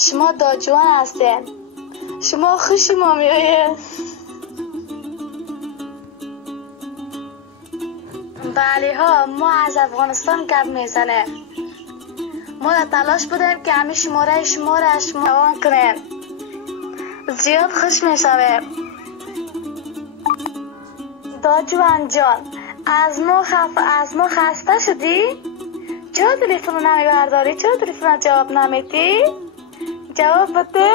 شما داجوان هستین. شما خوشی ما میایه. بله ها، ما از افغانستان گپ میزنه. ما در تلاش بودیم که همین شماره را روان کنیم. زیاد خوش میشویم. داجوان جان، از ما خسته شدی؟ چرا تلفن نمی برداری؟ چرا تلفن جواب نمیدی؟ جواب بده.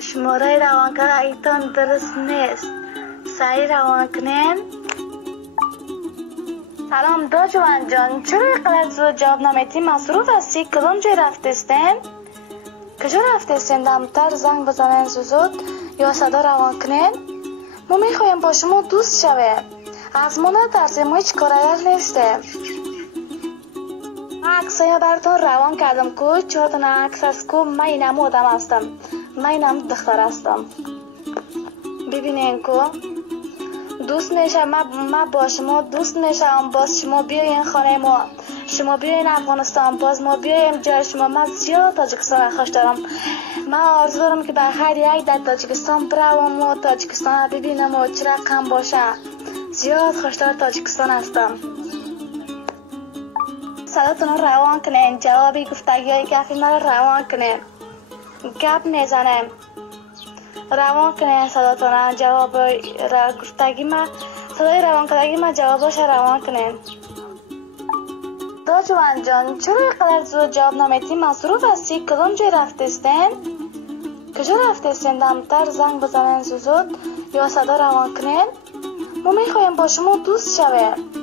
شماره روان کرده ایتان درست نیست. صحیح روان کنین. سلام داجوان جان، چرا اینقدر زود جواب نمیدی؟ مصروف هستی؟ کدام جای رفتستین؟ کجا رفتستین؟ دمتر زنگ بزنین زود یا صدا روان کنین. ما میخوایم با شما دوست شویم. از ما نترسیم، ما هیچ کارگر نیستیم. من عکسای براتون روان کردم که 4 تا عکس است که من اینم آدم هستم. من اینم دختر هستم. ببینین که دوست میشم. من با شما دوست میشم. باز شما بیاین خانه ما، شما بیاین افغانستان، باز ما بیایم جای شما. من زیاد تاجیکستان خوش دارم. من آرزو دارم که بخیر یک در تاجیکستان بروم و تاجیکستان ببینم و چه رقم باشه. زیاد خوشدار تاجیکستان هستم. صداتون رو روان کنین. جوابی گفتگی های گفی من رو روان کنین. گپ میزنم. روان کنین صداتون. جواب گفتگی من، صدای روان کردگی من جواباش روان کنین. داجوان جان، چرا اینقدر زود جواب نمیدی؟ مصروف هستی؟ کدام جای رفتستین؟ کجا رفتستین؟ دمتر زنگ بزنین زود یا صدا روان کنین. ما میخوایم با شما دوست شویم.